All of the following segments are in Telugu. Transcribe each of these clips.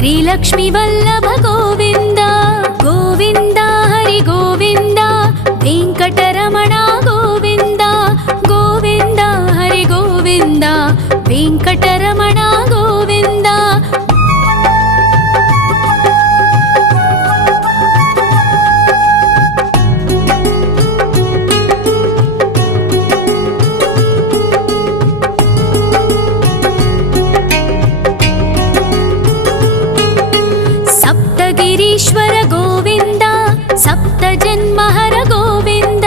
श्रीलक्ष्मी वल्लभ गोविन्द गोविन्द हरि गोविन्द वेङ्कटरमण गोविन्द गोविन्द हरि गोविन्द वेङ्कटरमण गोविन्द सप्तगिरीश्वर गोविन्द सप्तजन्महर गोविन्द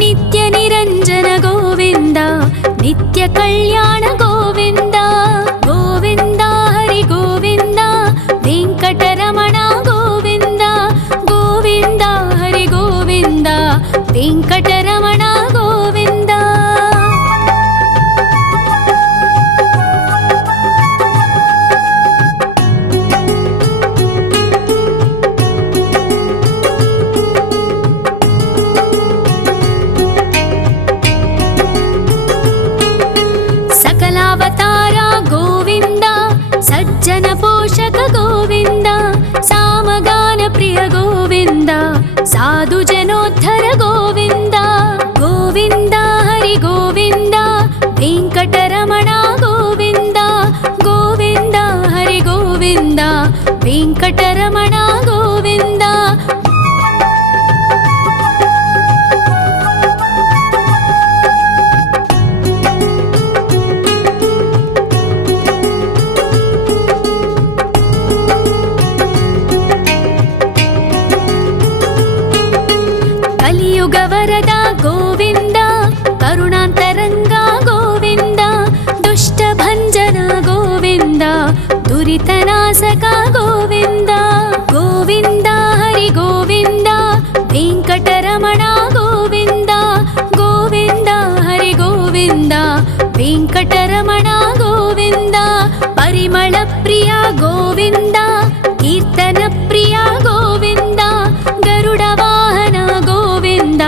नित्यनिरञ्जन गोविन्द नित्यकल्याण गोविन्द गोविन्द हरि गोविन्द वेङ्कटरमण गोविन्द गोविन्द हरि गोविन्द वेङ्कटरमण गोविन्द सकलावतार गोविन्द सज्जन पोषक गोविन्द सामगान प्रिय गोविन्द साधु जनोद्धर गोविन्द गोविन्द हरि गोविन्द वेङ्कटरमण गोविन्द गोविन्द हरि गोविन्द वेङ्कटरमण गोविन्द कलियुग वरद गोविन्द करुणान्तरङ्ग गोविन्द दुष्टभञ्जन गोविन्द दुरितनाशक गोविन्द गोविन्द हरि गोविन्द वेङ्कटरमण गोविन्द गोविन्द हरि गोविन्द वेङ्कटरमण गोविन्द परिमल प्रिय गोविन्द कीर्तन प्रिय गोविन्द गरुड वाहन गोविन्द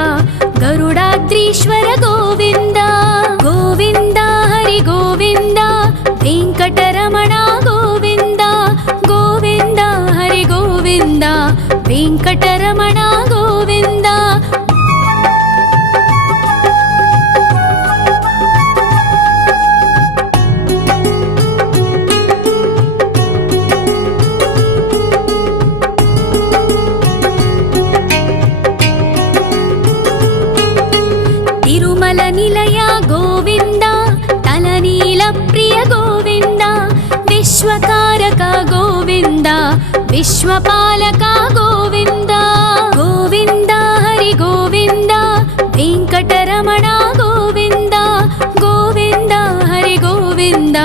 गरुडाद्रीश्वर गोविन्द गोविन्द हरि गोविन्द वेङ्कटरमण गोविन्द गोविन्द हरि गोविन्द वेङ्कटरमण गोविन्द तिरुमल निलय गोविन्द तलनील प्रिय गोविन्द विश्वकारक गोविन्द विश्वपालक गोविन्द गोविन्द हरि गोविन्द वेङ्कटरमण गोविन्द गोविन्द हरि गोविन्द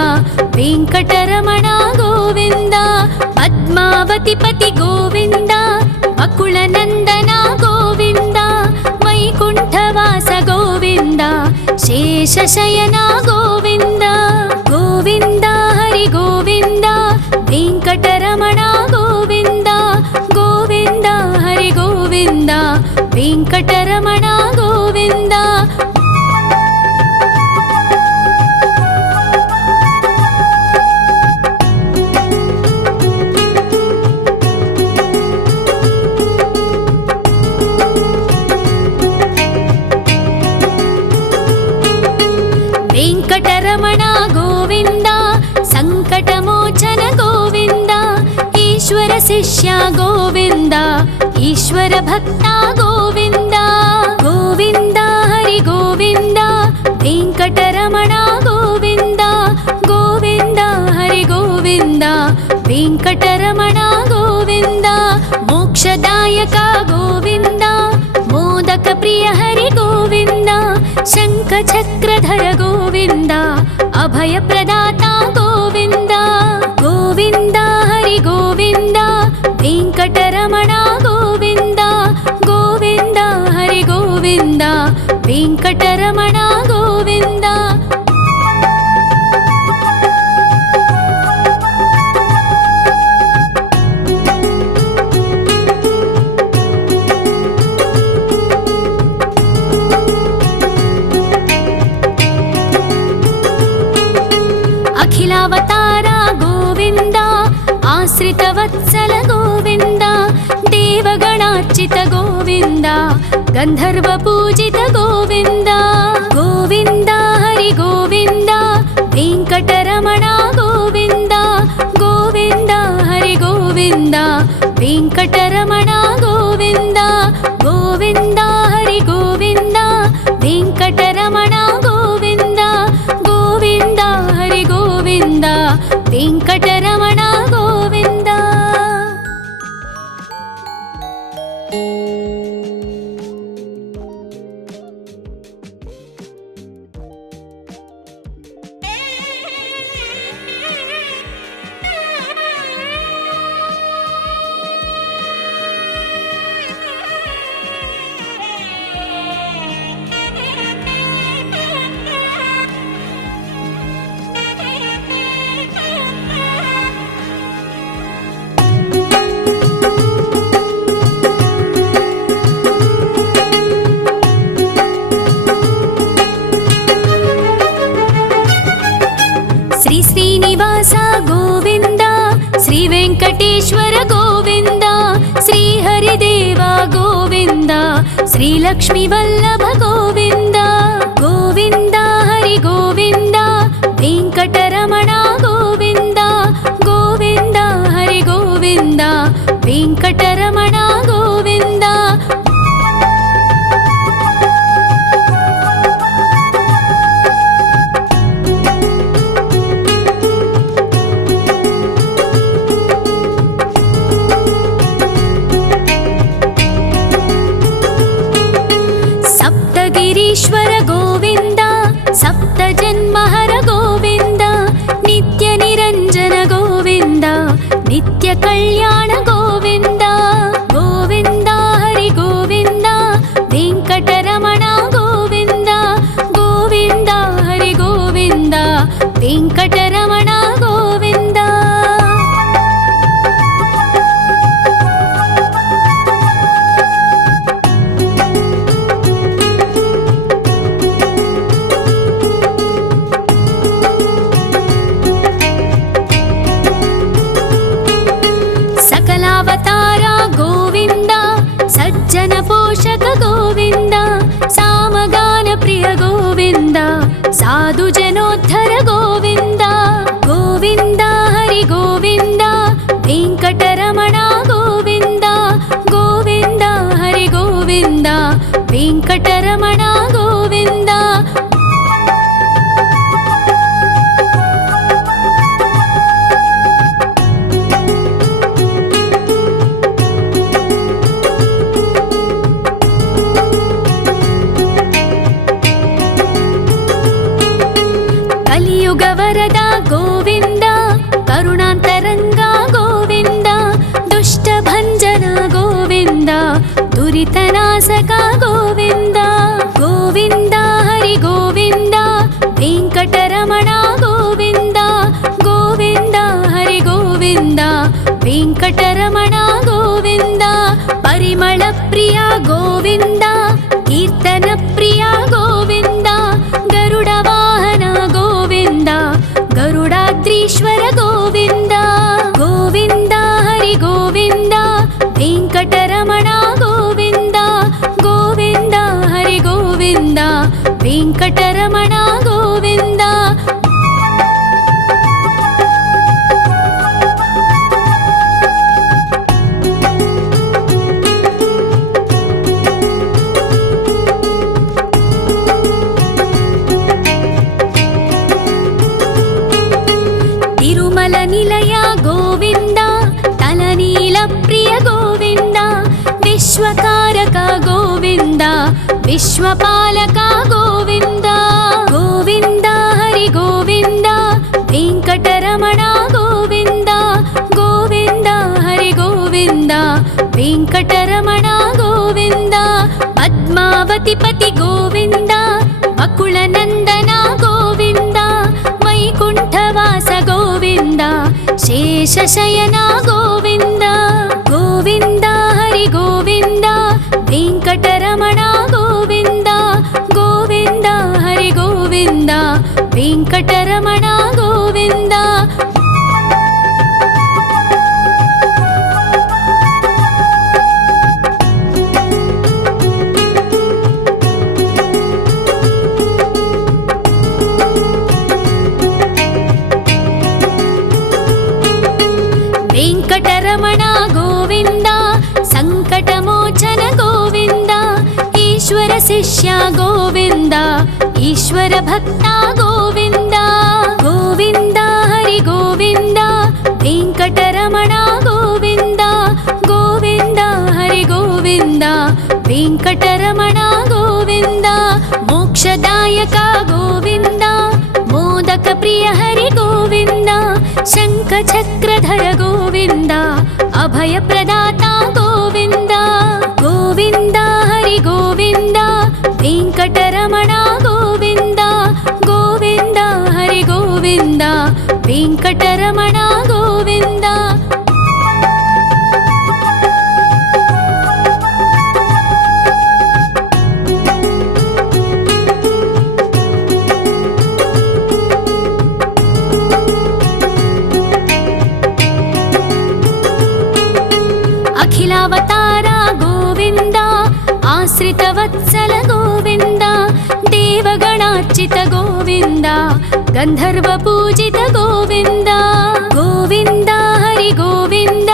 वेङ्कटरमण गोविन्द पद्मावतिपति गोविन्द अकुलनन्दन गोविन्द वैकुण्ठवास गोविन्द शेषशयन गोविन्द गोविन्द हरि गोविन्द वेङ्कटरमण गोविन्द गोविन्द हरि गोविन्द वेङ्कटरमण गोविन्द वेङ्कटरमण गोविन्द सङ्कटमोचन गोविन्द ईश्वर शिष्य गोविन्द ईश्वर भक्त गोविन्द गोविन्द हरि गोविन्द वेङ्कटरमण गोविन्द गोविन्द हरि गोविन्द वेङ्कटरमण गोविन्द मोक्षदायक गोविन्द मोदक प्रिय हरि गोविन्द शङ्खचक्रधर गोविन्द अभयप्रदाता गोविन्द गोविन्द हरि गोविन्द वेङ्कटरमण गोविन्द गोविन्द हरि गोविन्द वेङ्कटरमण गोविन्द अखिलावतार गोविन्द आश्रित अमृतवत्सल गोविन्द देवगणार्चित गोविन्द गन्धर्वपूजित गोविन्द गोविन्द हरि गोविन्द वेङ्कटरमण गोविन्द गोविन्द हरि गोविन्द वेङ्कटरमण गोविन्द गोविन्द हरि गोविन्द वेङ्कटरमण गोविन्द गोविन्द हरि गोविन्द वेङ्कटरमण गोविन्द। श्री श्रीनिवास गोविन्द श्री वेङ्कटेश्वर गोविन्द श्री हरिदेव गोविन्द श्री लक्ष्मीवल्लभ गोविन्द गोविन्द हरि गोविन्द वेङ्कटरमण गोविन्द गोविन्द हरि गोविन्द वेङ्कटरमण गोविन्द। सप्तगिरीश्वर गोविन्द सप्तजन्महर गोविन्द नित्यनिरञ्जन गोविन्द नित्यकल्याण गोविन्द गोविन्द हरि गोविन्द वेङ्कटरमण गोविन्द गोविन्द हरि गोविन्द वेङ्कटरमण गोविन्द। सकलावतार गोविन्द सज्जन पोषक गोविन्द सामगान प्रिय गोविन्द साधु जनोद्धर गोविन्द गोविन्द हरि गोविन्द वेङ्कटरमण गोविन्द गोविन्द हरि गोविन्द वेङ्कटरमण गोविन्द। कलियुगवरद गोविन्द करुणान्तरङ्ग गोविन्द दुष्टभञ्जन गोविन्द दुरितनाशक गोविन्द गोविन्द हरि गोविन्द वेङ्कटरमण गोविन्द गोविन्द हरि गोविन्द वेङ्कटरमण गोविन्द। परिमल प्रिय गोविन्द कीर्तन प्रिय गोविन्द गरुड वाहन गोविन्द गरुडाद्रीश्वर गोविन्द गोविन्द हरि गोविन्द वेङ्कटरमण गोविन्द गोविन्द हरि गोविन्द वेङ्कटरमण गोविन्द। तिरुमल निलय गोविन्द तलनील प्रिय गोविन्द विश्वकारक गोविन्द विश्वपालक गोविन्द गोविन्द हरि गोविन्द वेङ्कटरमण गोविन्द गोविन्द हरि गोविन्द वेङ्कटरमण गोविन्द। पद्मावतिपति गोविन्द अकुलनन्दन गोविन्द वैकुण्ठवास गोविन्द शेषशयन गोविन्द गोविन्द हरि गोविन्द वेङ्कटरमण गोविन्द गोविन्द हरि गोविन्द वेङ्कटरमण गोविन्द। వెంకటరమణ గోవింద సంకటమోచన గోవింద ఈశ్వర శిష్య గోవింద ఈశ్వర భక్త గోవింద గోవింద హరి గోవింద వెంకటరమణ గోవింద గోవింద హరి గోవింద వెంకటరమణ గోవింద మోక్షదాయక గోవింద మోదక ప్రియ హరి గోవింద శంఖ చక్రధర గోవింద అభయ ప్రదాత గోవింద గోవింద హరి గోవింద వెంకటరమణ గోవింద గోవింద హరి గోవింద వెంకటరమణ గోవింద అఖిలావతార గోవింద ఆశ్రితవత్సల గోవింద దేవగణార్చిత గోవింద గంధర్వ పూజిత గోవింద గోవింద హరి గోవింద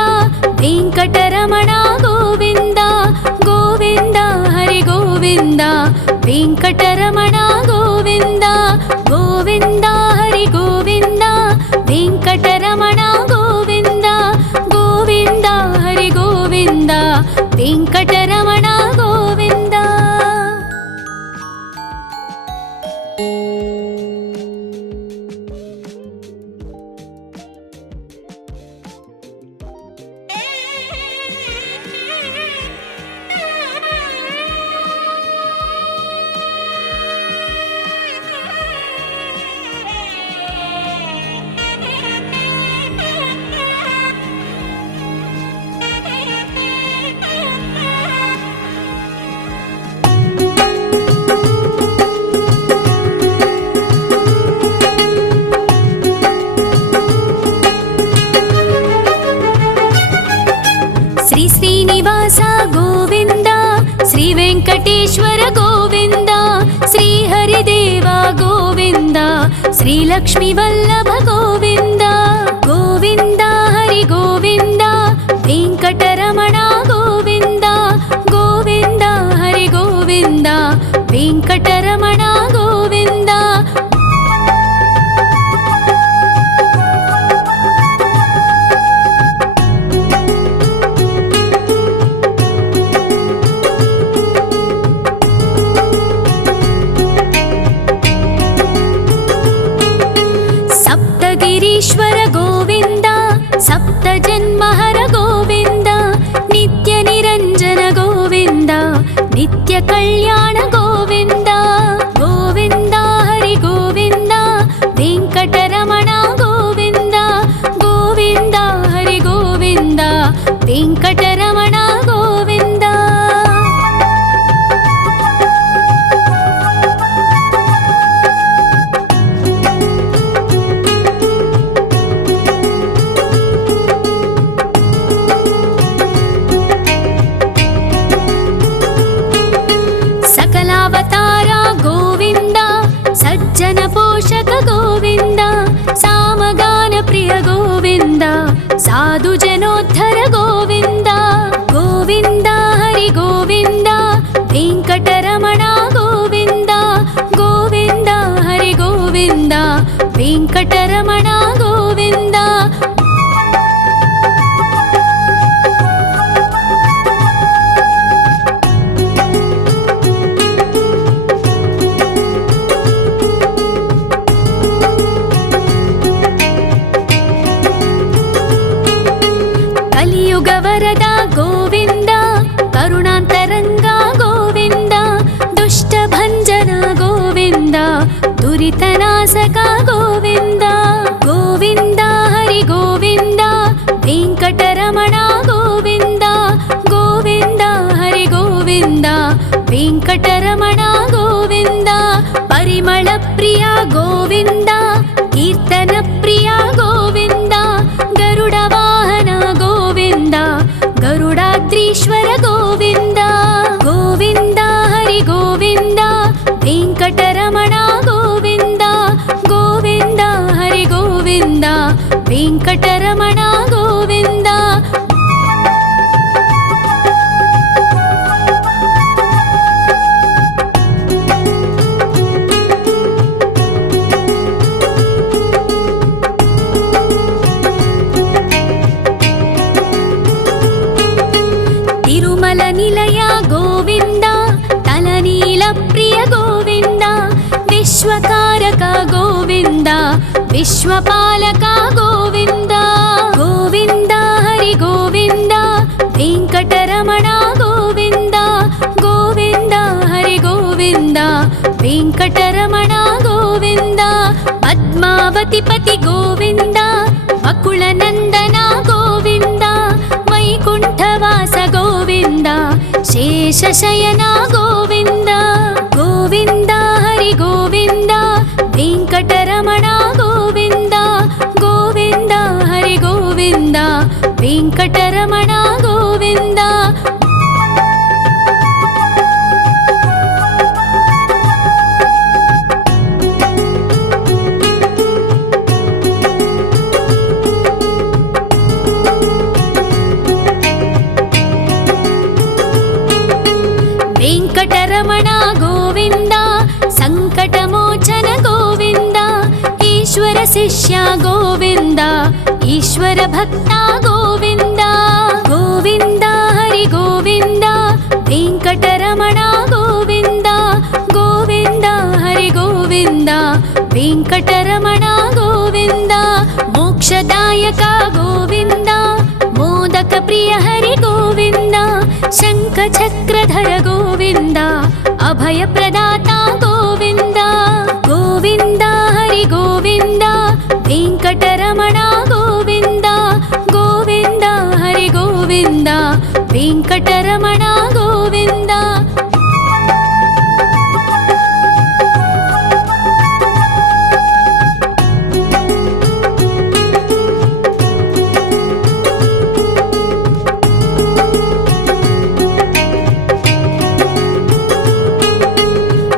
వెంకటరమణ గోవింద గోవింద హరి గోవింద వెంకటరమణ గోవింద గోవింద హరి గోవింద వెంకటరమణ గోవింద గోవింద హరి గోవింద వెంకటరమణ గోవింద శ్రీ శ్రీనివాస గోవింద శ్రీ వెంకటేశ్వర గోవింద శ్రీ హరిదేవ గోవింద శ్రీ లక్ష్మీ వల్లభ గోవింద గోవింద హరి గోవింద వెంకటరమణ గోవింద గోవింద హరి గోవింద వెంకటరమణ గోవింద సప్తగిరీశ్వర గోవింద సప్త జన్మహర గోవింద నిత్య నిరంజన గోవింద నిత్య కళ్యాణ గోవింద గోవింద హరి గోవింద వెంకటరమణ గోవింద గోవింద హరి గోవింద వెంకటరమణ గోవింద సకలావతార గోవింద సజ్జన పోషక గోవింద సామగాన ప్రియ గోవింద సాధు జనోద్ధర గోవింద గోవింద హరి గోవింద వెంకటరమణ గోవింద గోవింద హరి గోవింద వెంకటరమణ గోవింద కలియుగ వరద గోవింద కరుణాంతరంగ గోవింద దుష్ట భంజన గోవింద దురితనాశక గోవింద గోవింద హరి గోవింద వెంకటరమణ గోవింద గోవింద హరి గోవింద వెంకటరమణ గోవింద పరిమళ ప్రియ గోవింద కీర్తన ప్రియ గోవింద గరుడ వాహన గోవింద గరుడాద్రీశ్వర గోవింద గోవింద హరి గోవింద వెంకటరమణ గోవింద గోవింద హరి గోవింద వెంకటరమణ గోవింద ನಿಲಯ ಗೋವಿಂದ ತಲನೀಲ ಪ್ರಿಯ ಗೋವಿಂದ ವಿಶ್ವಕಾರಕ ಗೋವಿಂದ ವಿಶ್ವಪಾಲಕ ಗೋವಿಂದ ಗೋವಿಂದ ಹರಿ ಗೋವಿಂದ ವೆಂಕಟರಮಣ ಗೋವಿಂದ ಗೋವಿಂದ ಹರಿ ಗೋವಿಂದ ವೆಂಕಟರಮಣ ಗೋವಿಂದ ಪದ್ಮಾವತಿ ಪತಿ ಗೋವಿಂದ ಅಕುಳನಂದನ ಗೋವಿಂದ ವೈಕುಂಠವಾಸ ಗೋವಿಂದ ಶೇಷಶಯನ ಗೋವಿಂದ ಗೋವಿಂದ ಹರಿ ಗೋವಿಂದ ವೆಂಕಟರಮಣ ಗೋವಿಂದ ಗೋವಿಂದ ಹರಿ ಗೋವಿಂದ ವೆಂಕಟರಮಣ ಗೋವಿಂದ ವೆಂಕಟರಮಣ ಗೋವಿಂದ ಸಂಕಟಮೋಚನ ಗೋವಿಂದ ಈಶ್ವರ ಶಿಷ್ಯ ಗೋವಿಂದ ಈಶ್ವರ ಭಕ್ತ ಗೋವಿಂದ ಗೋವಿಂದ ಹರಿ ಗೋವಿಂದ ವೆಂಕಟರಮಣ ಗೋವಿಂದ ಗೋವಿಂದ ಹರಿ ಗೋವಿಂದ ವೆಂಕಟರಮಣ ಗೋವಿಂದ ಮೋಕ್ಷದಾಯಕ ಗೋವಿಂದ ಮೋದಕ ಪ್ರಿಯ ಹರಿ ಗೋವಿಂದ ಶಂಖ ಚಕ್ರಧರ ಗೋವಿಂದ ಅಭಯ ಪ್ರದಾತ ಗೋವಿಂದ ಗೋವಿಂದ ಹರಿ ಗೋವಿಂದ ವೆಂಕಟರಮಣ ಗೋವಿಂದ ಗೋವಿಂದ ಹರಿ ಗೋವಿಂದ ವೆಂಕಟರಮಣ ಗೋವಿಂದ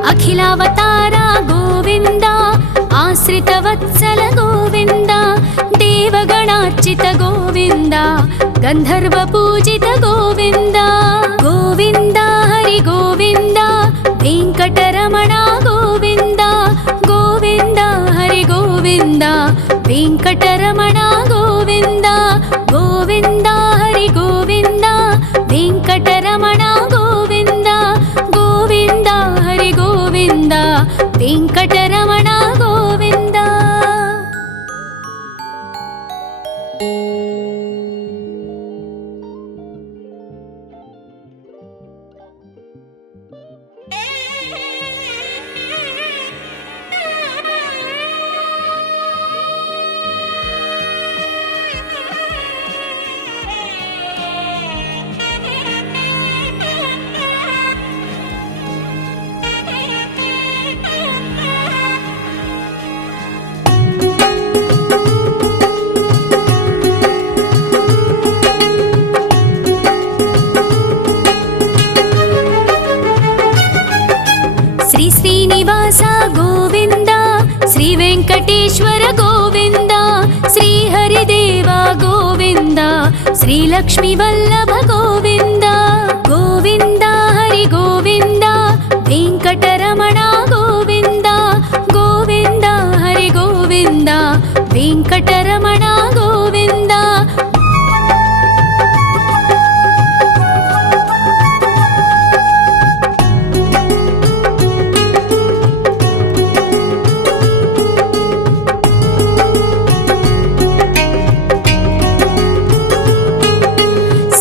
ಅಖಿಲಾವತಾರ ಗೋವಿಂದ ಆಶ್ರಿತವತ್ಸಲ ಗೋವಿಂದ ದೇವಗಣಾರ್ಚಿತ ಗೋವಿಂದ ಗಂಧರ್ವ ಪೂಜಿತ ಗೋವಿಂದ ಗೋವಿಂದ ಹರಿ ಗೋವಿಂದ ವೆಂಕಟರಮಣ ಗೋವಿಂದ ಗೋವಿಂದ ಹರಿ ಗೋವಿಂದ ವೆಂಕಟರಮಣ ಗೋವಿಂದ ಗೋವಿಂದ ಹರಿ ಗೋವಿಂದ ವೆಂಕಟರಮಣ ಗೋವಿಂದ ಗೋವಿಂದ ಹರಿ ಗೋವಿಂದ ವೆಂಕಟರಮಣ ಗೋವಿಂದ ಶ್ರೀ ಶ್ರೀನಿವಾಸ ಗೋವಿಂದ ಶ್ರೀ ವೆಂಕಟೇಶ್ವರ ಗೋವಿಂದ ಶ್ರೀ ಹರಿದೇವ ಗೋವಿಂದ ಶ್ರೀ ಲಕ್ಷ್ಮೀ ವಲ್ಲಭ ಗೋವಿಂದ ಗೋವಿಂದ ಹರಿ ಗೋವಿಂದ ವೆಂಕಟರಮಣ ಗೋವಿಂದ ಗೋವಿಂದ ಹರಿ ಗೋವಿಂದ ವೆಂಕಟರಮಣ ಗೋವಿಂದ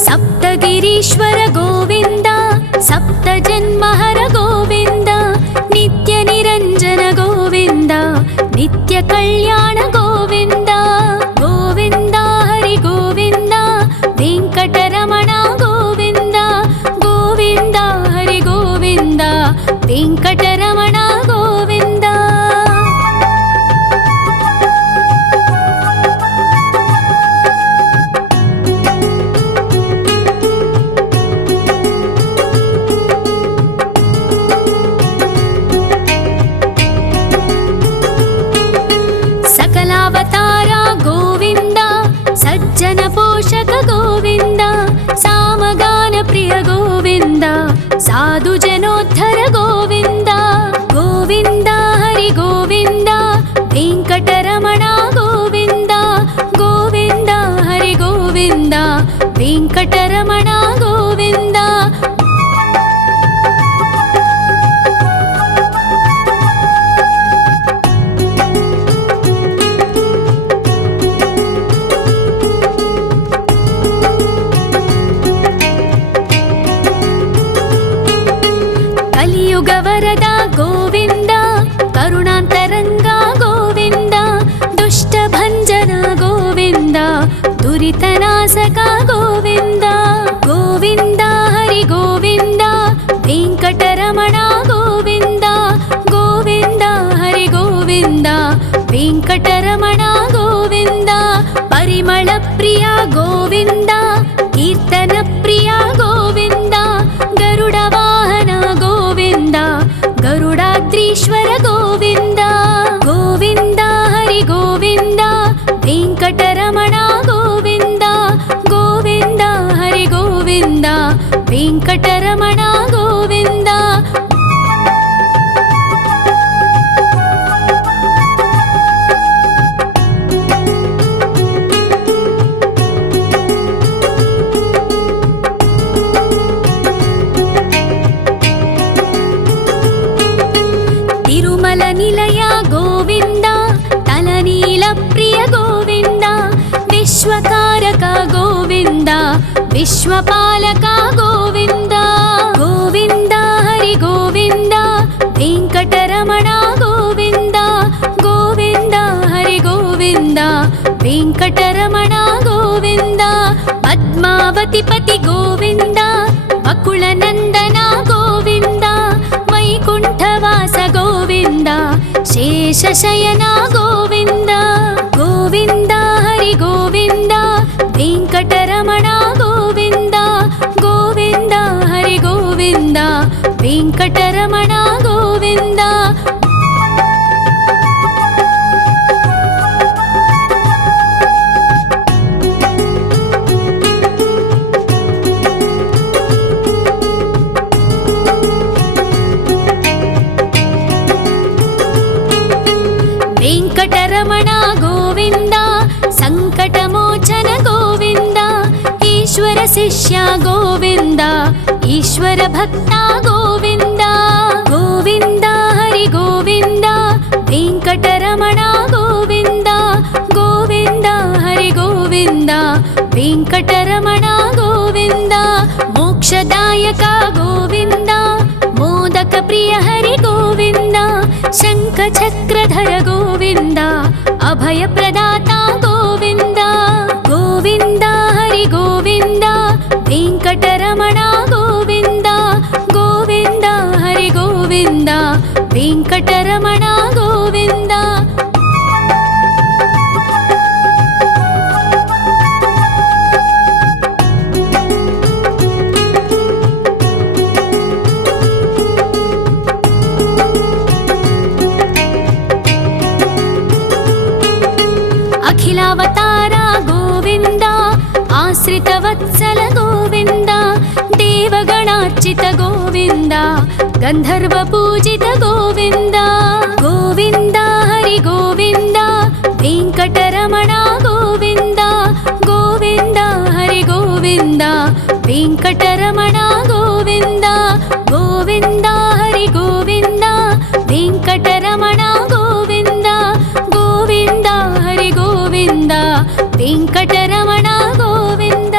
ಸಪ್ತಗಿರೀಶ್ವರ ಗೋವಿಂದ ಸಪ್ತ ಜನ್ಮಹರ ಗೋವಿಂದ ನಿತ್ಯ ನಿರಂಜನ ಗೋವಿಂದ ನಿತ್ಯ ಕಲ್ಯಾಣ ಗೋವಿಂದ ಗೋವಿಂದ ಹರಿ ಗೋವಿಂದ ವೆಂಕಟರಮಣ ಗೋವಿಂದ ಗೋವಿಂದ ಹರಿ ಗೋವಿಂದ ವೆಂಕಟರಮಣ ಗೋವಿಂದ ಸಕಲಾವತಾರ ಗೋವಿಂದ ಸಜ್ಜನ ಪೋಷಕ ಗೋವಿಂದ ಸಾಮಗಾನ ಪ್ರಿಯ ಗೋವಿಂದ ಸಾಧು ಜನೋದ್ಧರ ಗೋವಿಂದ ಗೋವಿಂದ ಹರಿ ಗೋವಿಂದ ವೆಂಕಟರಮಣ ಗೋವಿಂದ ಗೋವಿಂದ ಹರಿ ಗೋವಿಂದ వెంకటరమణ గోవింద. కలియుగ వరద గోవింద, కరుణాంతరంగ గోవింద, దుష్ట భంజన గోవింద, దురితనాశక గోవింద. గోవింద హరి గోవింద, వెంకటరమణ గోవింద. గోవింద హరి గోవింద, వెంకటరమణ గోవింద. పరిమళ ప్రియ గోవింద, కీర్తన ప్రియ గోవింద. గరుడ వాహన గోవింద, గరుడాద్రీశ్వర గోవింద. గోవింద హరి గోవింద, వెంకటరమణ గోవింద. గోవింద హరి గోవింద, వెంకటరమణ గోవింద. తిరుమల నిలయ గోవింద, తలనీల ప్రియ గోవింద. విశ్వకారక గోవింద, విశ్వపాలక గోవింద. గోవింద హరి గోవింద, వెంకటరమణ గోవింద. గోవింద హరి గోవింద, వెంకటరమణ గోవింద. పద్మావతి పతి గోవింద, అకుల నందన గోవింద. వైకుంఠవాస గోవింద, శేషశయన గోవింద. గోవింద హరి గోవింద, వెంకటరమణ గోవింద. గోవింద హరి గోవింద, వెంకటరమణ గోవింద. వెంకటరమణ గోవింద, సంకటమోచన గోవింద. ఈశ్వర శిష్య గోవింద, ఈశ్వర భక్త గోవింద. గోవింద హరి గోవింద, వెంకటరమణ గోవింద. గోవింద హరి గోవింద, వెంకటరమణ గోవింద. మోక్షదాయక గోవింద, మోదక ప్రియ హరి గోవింద. శంఖ చక్రధర గోవింద, అభయ ప్రదాత గోవింద. గోవింద హరి గోవింద, వెంకటరమణ గోవింద. గోవింద హరి గోవింద, వెంకటరమణ గోవింద. అఖిలావతార గోవింద, ఆశ్రిత వత్సల గోవింద. దేవగణార్చిత గోవింద, గంధర్వ పూజిత గోవింద. గోవింద హరి గోవింద, వెంకటరమణ గోవింద. గోవింద హరి గోవింద, వెంకటరమణ గోవింద. గోవింద హరి గోవింద, వెంకటరమణ గోవింద. గోవింద హరి గోవింద, వెంకటరమణ గోవింద.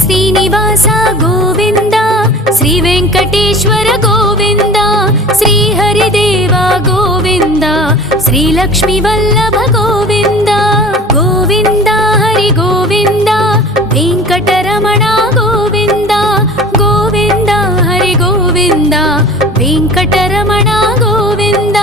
శ్రీనివాస గోవింద, శ్రీ వెంకటేశ్వర గోవింద. శ్రీహరిదేవ గోవింద, శ్రీలక్ష్మీ వల్లభ గోవింద. గోవింద హరి గోవింద, వెంకటరమణ గోవింద. గోవింద హరి గోవింద, ಗೋವಿಂದ ವೆಂಕಟರಮಣ ಗೋವಿಂದ.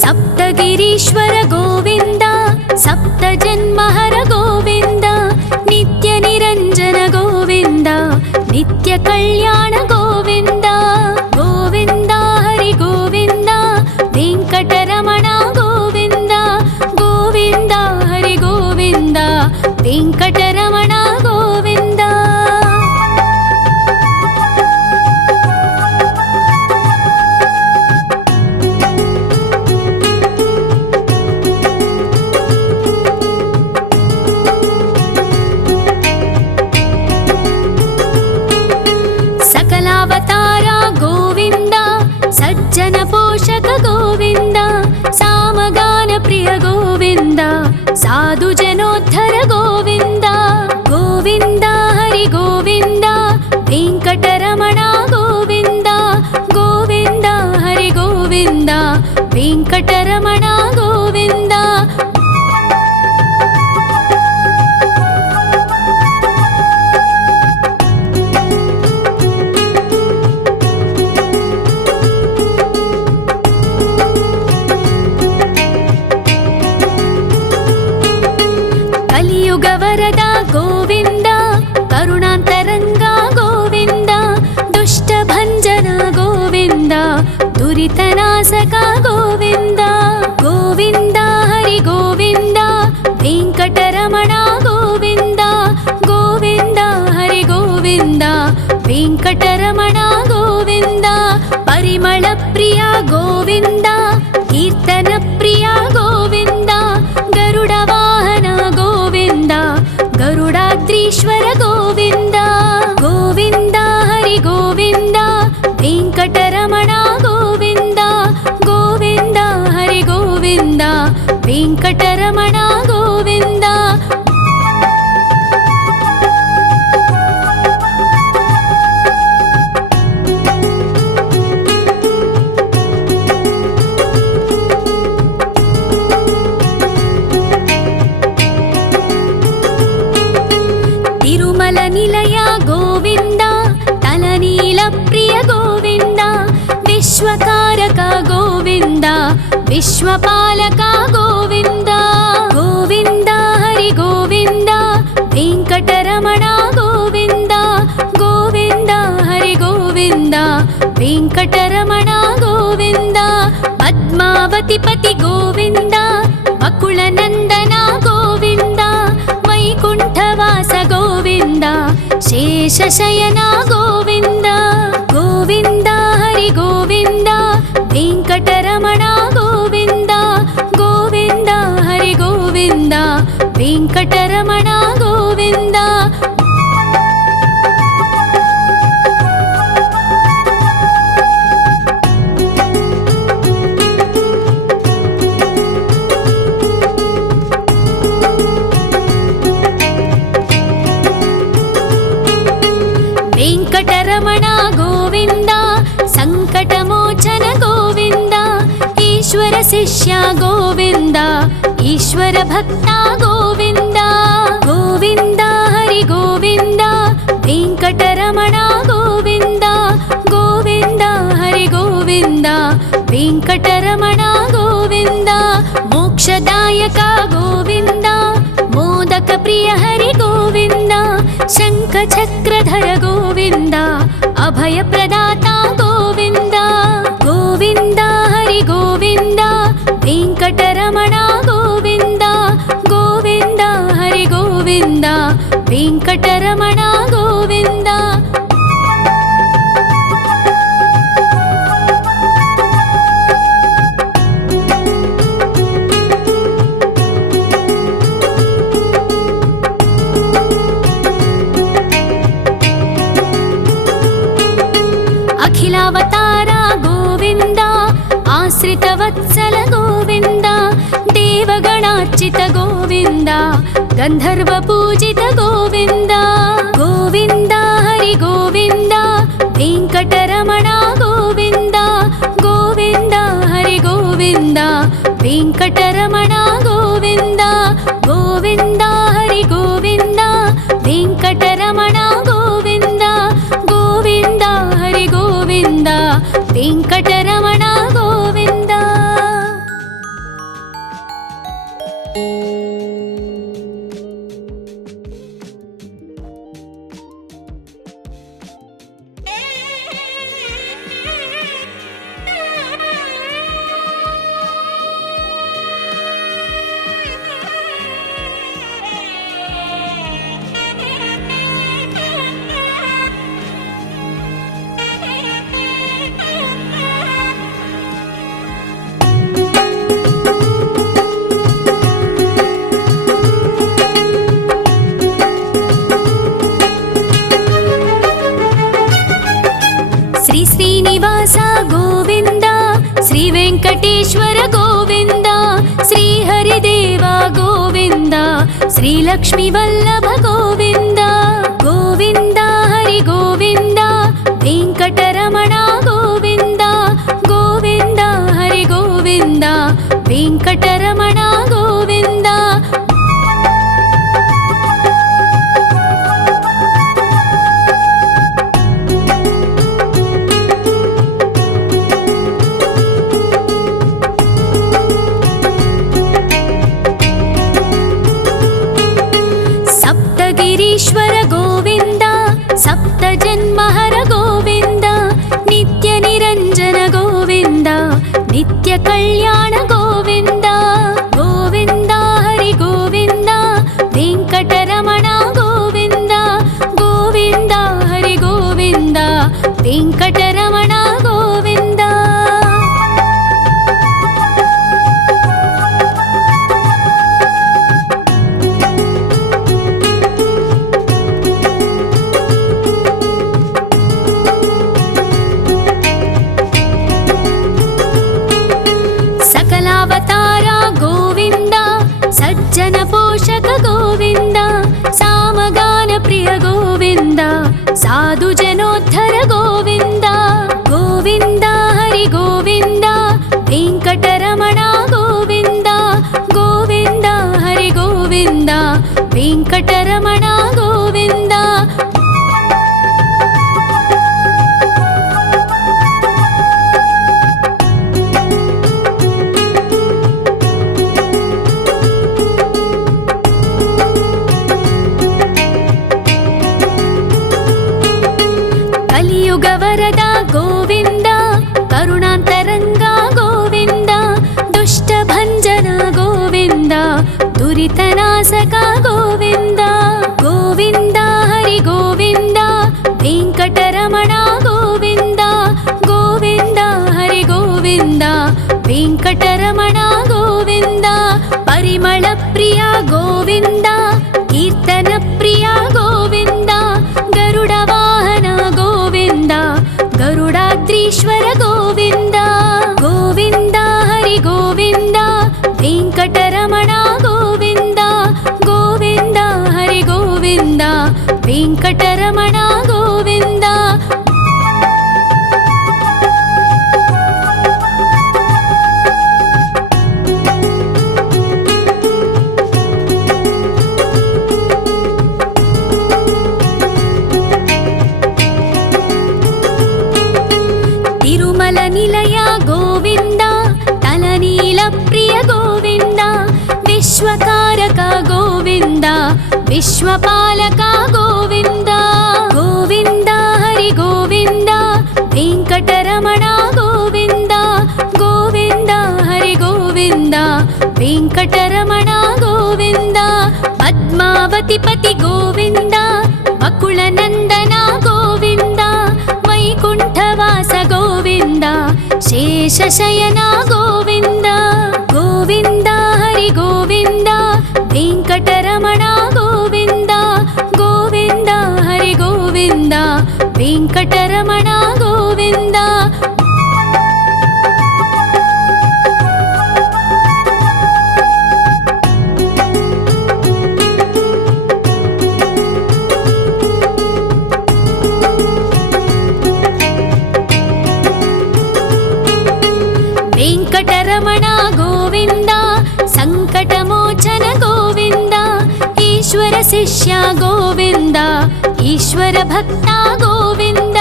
ಸಪ್ತಗಿರೀಶ್ವರ ಗೋವಿಂದ ಸಪ್ತ ಜನ್ಮಹರ ಗೋವಿಂದ ನಿತ್ಯ ನಿರಂಜನ ಗೋವಿಂದ ನಿತ್ಯ ಕಲ್ಯಾಣ ಗೋವಿಂದ ಗೋವಿಂದ ಹರಿ ಗೋವಿಂದ ವೆಂಕಟರಮಣ ಗೋವಿಂದ ಗೋವಿಂದ ಹರಿ ಗೋವಿಂದ ವೆಂಕಟರಮಣ ಗೋವಿಂದ. ಅವತಾರ ಗೋವಿಂದ ಸಜ್ಜನ ಪೋಷಕ ಗೋವಿಂದ ಸಾಮಗಾನ ಪ್ರಿಯ ಗೋವಿಂದ ಸಾಧು ಜನೋದ್ಧರ ಗೋವಿಂದ ಗೋವಿಂದ ಹರಿ ಗೋವಿಂದ ವೆಂಕಟರಮಣ ಗೋವಿಂದ ಗೋವಿಂದ ಹರಿ ಗೋವಿಂದ ವೆಂಕಟರಮಣ ಗೋವಿಂದ. ಕಲಿಯುಗವರದ ಗೋವಿಂದ ಕರುಣಾಂತರಂಗ ಗೋವಿಂದ ದುಷ್ಟ ಭಂಜನ ಗೋವಿಂದ ದುರಿತನಾಶಕ ಗೋವಿಂದ ಗೋವಿಂದ ಹರಿ ಗೋವಿಂದ ವೆಂಕಟರಮಣ ಗೋವಿಂದ ಗೋವಿಂದ ಹರಿ ಗೋವಿಂದ ವೆಂಕಟರಮಣ ಗೋವಿಂದ. ಪರಿಮಳ ಪ್ರಿಯ ಗೋವಿಂದ ಕೀರ್ತನ ಪ್ರಿಯ ಗೋವಿಂದ ಗರುಡ ವಾಹನ ಗೋವಿಂದ ಗರುಡಾದ್ರೀಶ್ವರ ಗೋವಿಂದ ಗೋವಿಂದ ಹರಿ ಗೋವಿಂದ ವೆಂಕಟರಮಣ ಗೋವಿಂದ ಗೋವಿಂದ ಹರಿ ಗೋವಿಂದ ವೆಂಕಟರಮಣ ಗೋವಿಂದ. ತಿರುಮಲ ನಿಲಯ ಗೋವಿಂದ ತಲನೀಲ ಪ್ರಿಯ ಗೋವಿಂದ ವಿಶ್ವಕಾರಕ ಗೋವಿಂದ ವಿಶ್ವಪಾಲಕ ಗೋವಿಂದ ಗೋವಿಂದ ಹರಿ ಗೋವಿಂದ ವೆಂಕಟರಮಣ ಗೋವಿಂದ ಗೋವಿಂದ ಹರಿ ಗೋವಿಂದ ವೆಂಕಟರಮಣ ಗೋವಿಂದ. ಪದ್ಮಾವತಿ ಪತಿ ಗೋವಿಂದ ಅಕುಳ ನಂದನ ಗೋವಿಂದ ವೈಕುಂಠವಾಸ ಗೋವಿಂದ ಶೇಷಶಯನ ಗೋವಿಂದ ಗೋವಿಂದ ಹರಿ ಗೋವಿಂದ ವೆಂಕಟರಮಣ ಗೋವಿಂದ ಗೋವಿಂದ ಹರಿ ಗೋವಿಂದ ವೆಂಕಟರಮಣ ಗೋವಿಂದ. ವೆಂಕಟರಮಣ ಗೋವಿಂದ ಸಂಕಟಮೋಚನ ಗೋವಿಂದ ಈಶ್ವರ ಶಿಷ್ಯ ಗೋವಿಂದ ಈಶ್ವರ ಭಕ್ತ ಗೋವಿಂದ ಗೋವಿಂದ ಹರಿ ಗೋವಿಂದ ವೆಂಕಟರಮಣ ಗೋವಿಂದ ಗೋವಿಂದ ಹರಿ ಗೋವಿಂದ ವೆಂಕಟರಮಣ ಗೋವಿಂದ. ಮೋಕ್ಷದಾಯಕ ಗೋವಿಂದ ಮೋದಕ ಪ್ರಿಯ ಹರಿ ಗೋವಿಂದ ಶಂಖ ಚಕ್ರಧರ ಗೋವಿಂದ ಅಭಯ ಪ್ರದಾತ ಗೋವಿಂದ ಗೋವಿಂದ ಹರಿ ಗೋವಿಂದ ವೆಂಕಟರಮಣ ಗೋವಿಂದ ಗೋವಿಂದ ಹರಿ ಗೋವಿಂದ ವೆಂಕಟರಮಣ ಗೋವಿಂದ. ಅಖಿಲಾವತಾರ ಗೋವಿಂದ ಆಶ್ರಿತ ವತ್ಸಲ ಗೋವಿಂದ ದೇವಗಣಾರ್ಚಿತ ಗೋವಿಂದ ಗಂಧರ್ವ ಪೂಜಿತ ಗೋವಿಂದ ಗೋವಿಂದ ಹರಿ ಗೋವಿಂದ ವೆಂಕಟರಮಣ ಗೋವಿಂದ ಗೋವಿಂದ ಹರಿ ಗೋವಿಂದ ವೆಂಕಟರಮಣ ಗೋವಿಂದ ಗೋವಿಂದ ಹರಿ ಗೋವಿಂದ ವೆಂಕಟರಮಣ ಗೋವಿಂದ ಗೋವಿಂದ ಹರಿ ಗೋವಿಂದ ವೆಂಕಟರಮಣ ಗೋವಿಂದ. ಶ್ರೀ ಶ್ರೀನಿವಾಸ ಗೋವಿಂದ ಶ್ರೀ ವೆಂಕಟೇಶ್ವರ ಗೋವಿಂದ ಶ್ರೀ ಹರಿದೇವ ಗೋವಿಂದ ಶ್ರೀ ಲಕ್ಷ್ಮೀ ವಲ್ಲಭ ಗೋವಿಂದ ಗೋವಿಂದ ಹರಿ ಗೋವಿಂದ ವೆಂಕಟರಮಣ ಗೋವಿಂದ ಗೋವಿಂದ ಹರಿ ಗೋವಿಂದ ವೆಂಕಟರಮಣ ಗೋವಿಂದ. ಸಪ್ತಗಿರೀಶ್ವರ ಗೋವಿಂದ ಸಪ್ತ ಜನ್ಮಹರ ಗೋವಿಂದ ನಿತ್ಯ ನಿರಂಜನ ಗೋವಿಂದ ನಿತ್ಯ ಕಲ್ಯಾಣ ಗೋವಿಂದ ಗೋವಿಂದ ಹರಿ ಗೋವಿಂದ ವೆಂಕಟರಮಣ ಗೋವಿಂದ ಗೋವಿಂದ ಹರಿ ಗೋವಿಂದ ವೆಂಕಟರಮಣ ಗೋವಿಂದ. ಸಕಲಾವತಾರ ಗೋವಿಂದ ಸಜ್ಜನ ಪೋಷಕ ಗೋವಿಂದ ಸಾಮಗಾನ ಪ್ರಿಯ ಗೋವಿಂದ ಸಾಧು ಜನೋದ್ಧರ ಗೋವಿಂದ ಗೋವಿಂದ ಹರಿ ಗೋವಿಂದ ವೆಂಕಟರಮಣ ಗೋವಿಂದ ಗೋವಿಂದ ಹರಿ ಗೋವಿಂದ ವೆಂಕಟರಮಣ ಗೋವಿಂದ. ಕಲಿಯುಗ ವರದ ಗೋವಿಂದ ಕರುಣಾಂತರಂಗ ಗೋವಿಂದ ದುಷ್ಟ ಭಂಜನ ಗೋವಿಂದ ದುರಿತನಾಶಕ ಗೋವಿಂದ ಗೋವಿಂದ ಹರಿ ಗೋವಿಂದ ವೆಂಕಟರಮಣ ಗೋವಿಂದ ಗೋವಿಂದ ಹರಿ ಗೋವಿಂದ ವೆಂಕಟರಮಣ ಗೋವಿಂದ. ಪರಿಮಳ ಪ್ರಿಯ ಗೋವಿಂದ ಕೀರ್ತನ ಪ್ರಿಯ ಗೋವಿಂದ ಗರುಡ ವಾಹನ ಗೋವಿಂದ ಗರುಡಾದ್ರೀಶ್ವರ ಗೋವಿಂದ ಗೋವಿಂದ ಹರಿ ಗೋವಿಂದ ವೆಂಕಟರಮಣ ಗೋವಿಂದ ಗೋವಿಂದ ಹರಿ ಗೋವಿಂದ ವೆಂಕಟರಮಣ ಗೋವಿಂದ. ತಿರುಮಲ ನಿಲಯ ಗೋವಿಂದ ತಲನೀಲ ಪ್ರಿಯ ಗೋವಿಂದ ವಿಶ್ವಕಾರಕ ಗೋವಿಂದ ವಿಶ್ವಪಾಲಕ ಗೋವಿಂದ ಗೋವಿಂದ ಹರಿ ಗೋವಿಂದ ವೆಂಕಟರಮಣ ಗೋವಿಂದ ಗೋವಿಂದ ಹರಿ ಗೋವಿಂದ ವೆಂಕಟರಮಣ ಗೋವಿಂದ. ಪದ್ಮಾವತಿ ಪತಿ ಗೋವಿಂದ ಅಕುಳ ನಂದನ ಗೋವಿಂದ ವೈಕುಂಠವಾಸ ಗೋವಿಂದ ಶೇಷಶಯನ ಗೋವಿಂದ ಗೋವಿಂದ ಹರಿ ಗೋವಿಂದ ವೆಂಕಟರಮಣ ಗೋವಿಂದ ಗೋವಿಂದ ಹರಿ ಗೋವಿಂದ ವೆಂಕಟರಮಣ ಗೋವಿಂದ. వెంకటరమణ గోవింద సంకటమోచన గోవింద ఈశ్వర శిష్య గోవింద ఈశ్వర భక్త గోవింద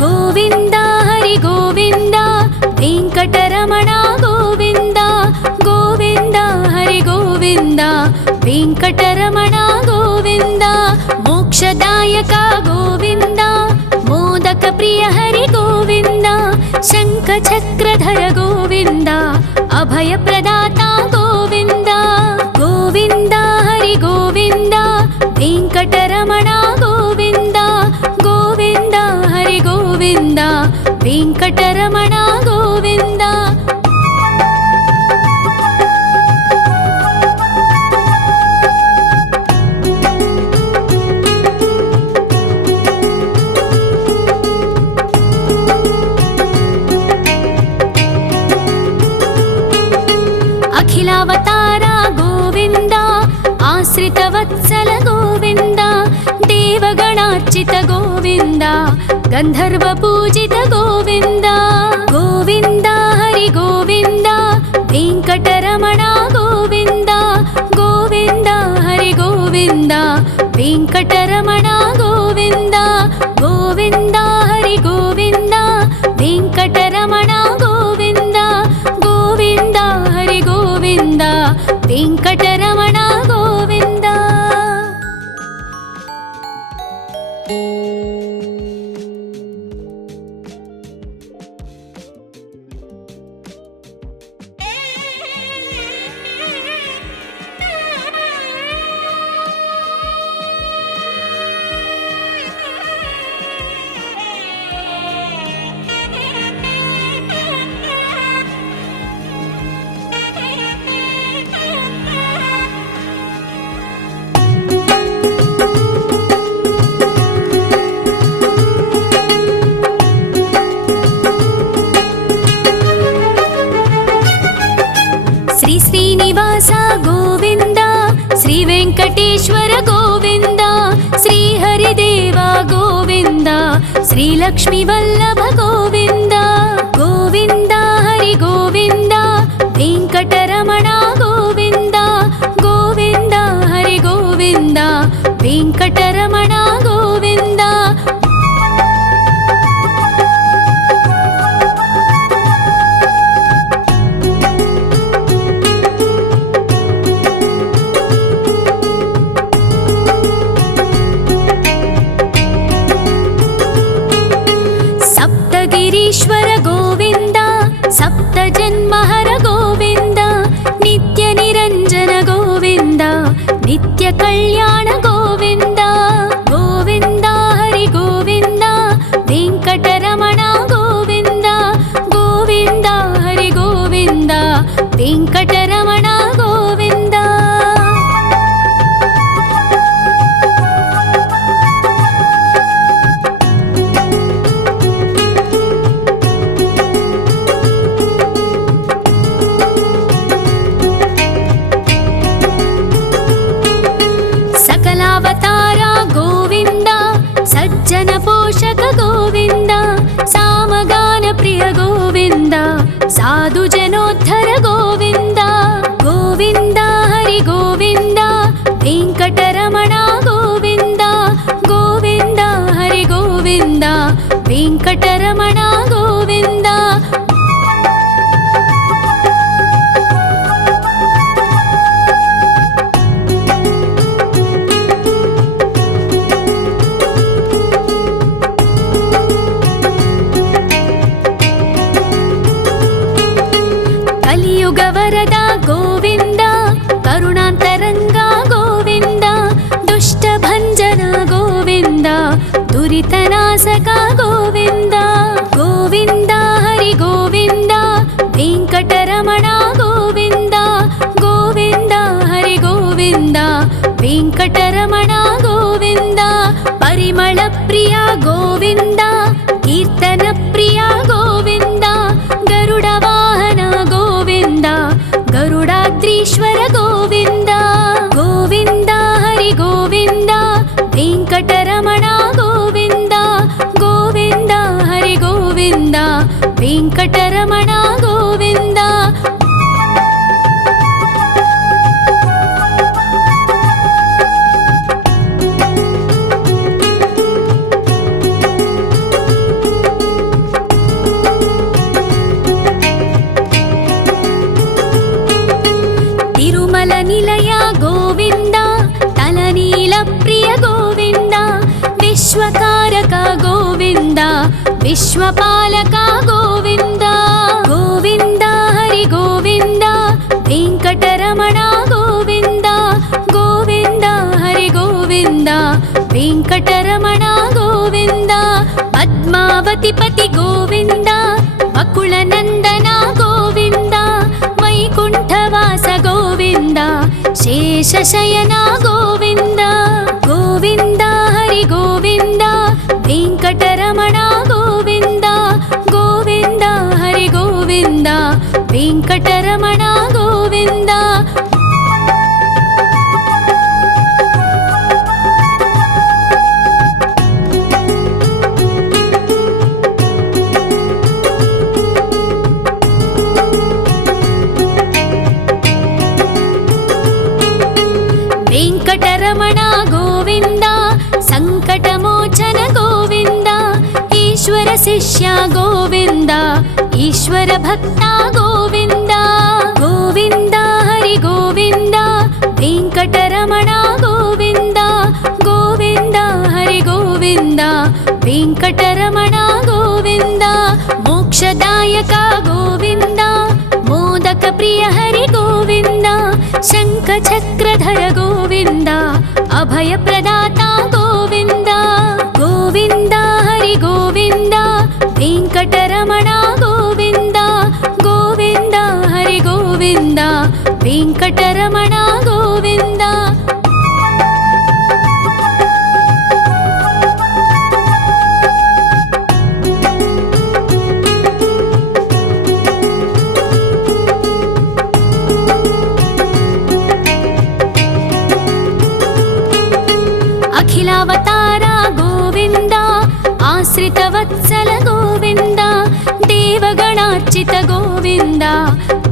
గోవింద హరి గోవింద వెంకటరమణ గోవింద గోవింద హరి గోవింద వెంకటరమణ గోవింద మోక్షదాయక గోవింద మోదక ప్రియ హరి గోవింద శంఖ చక్రధర గోవింద అభయ ప్రదాత గోవింద గోవింద హరి గోవింద వెంకటరమణ గోవింద గోవింద హరి గోవింద వెంకటరమణ గోవింద అఖిలావతార గోవింద ఆశ్రితవత్సల గోవింద దేవగణార్చిత గోవింద గంధర్వ పూజిత గోవింద గోవింద హరి గోవింద వెంకటరమణ గోవింద గోవింద హరి గోవింద వెంకటరమణ గోవింద గోవింద హరి గోవింద వెంకటరమణ గోవింద గోవింద హరి గోవింద వెంకటరమణ గోవింద శ్రీ శ్రీనివాస గోవింద శ్రీ వెంకటేశ్వర గోవింద శ్రీ హరిదేవ గోవింద శ్రీ లక్ష్మీ వల్లభ గోవింద గోవింద హరి గోవింద వెంకటరమణ గోవింద గోవింద హరి గోవింద వెంకటరమణ గోవింద సప్తగిరీశ్వర గోవింద సప్త జన్మహర గోవింద నిత్య నిరంజన గోవింద నిత్య కళ్యాణ గోవింద గోవింద హరి గోవింద వెంకటరమణ గోవింద గోవింద హరి గోవింద వెంకటరమణ గోవింద సకలావతార గోవింద సజ్జన పోషక గోవింద సామగాన ప్రియ గోవింద సాధు జనోద్ధర గోవింద గోవింద హరి గోవింద వెంకటరమణ గోవింద గోవింద హరి గోవింద వెంకటరమణ గోవింద కలియుగ వరద గోవింద కరుణాంతరంగ గోవింద దుష్ట భంజన గోవింద దురితనాశక గోవింద గోవింద హరి గోవింద వెంకటరమణ గోవింద గోవింద హరి గోవింద వెంకటరమణ గోవింద పరిమళ ప్రియ గోవింద కీర్తన ప్రియ గోవింద గరుడ వాహన గోవింద గరుడాద్రీశ్వర గోవింద గోవింద హరి గోవింద వెంకటరమణ గోవింద గోవింద హరి గోవింద వెంకటరమణ గోవింద विश्वकारक गोविन्द विश्वपालक गोविन्द गोविन्द हरि गोविन्द वेङ्कटरमण गोविन्द गोविन्द हरि गोविन्द वेङ्कटरमण गोविन्द पद्मावतिपति गोविन्द अकुलनन्दन गोविन्द वैकुण्ठवास गोविन्द शेषशयन गोविन्द गोविन्द हरि गोविन्द वेङ्कटरमण गोविन्द गोविन्द हरि गोविन्द वेङ्कटरमण गोविन्द वेङ्कटरमण गोविन्द सङ्कटमोचन गोविन्द ईश्वर शिष्य गोविन्द ईश्वर भक्ता गोविन्द गोविन्द हरि गोविन्द वेङ्कटरमण गोविन्द गोविन्द हरि गोविन्द वेङ्कटरमण गोविन्द मोक्षदायक गोविन्द मोदक प्रिय हरि गोविन्द शङ्खचक्रधर गोविन्द अभयप्रदाता गोविन्द गोविन्द हरि गोविन्द वेङ्कटरमण गोविन्द गोविन्द हरि गोविन्द वेङ्कटरमण गोविन्द अखिलावतार गोविन्द आश्रितवत्सल गोविन्द देवगणार्चित गोविन्द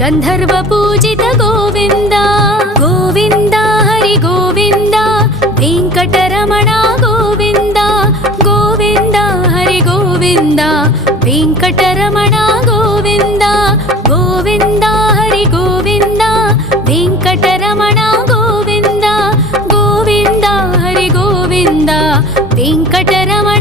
गन्धर्वपूजित गोविन्द गोविन्द हरि गोविन्द वेङ्कटरमण गोविन्द गोविन्द हरि गोविन्द वेङ्कटरमण गोविन्द गोविन्द हरि गोविन्द वेङ्कटरमण गोविन्द गोविन्द हरि गोविन्द वेङ्कटरमण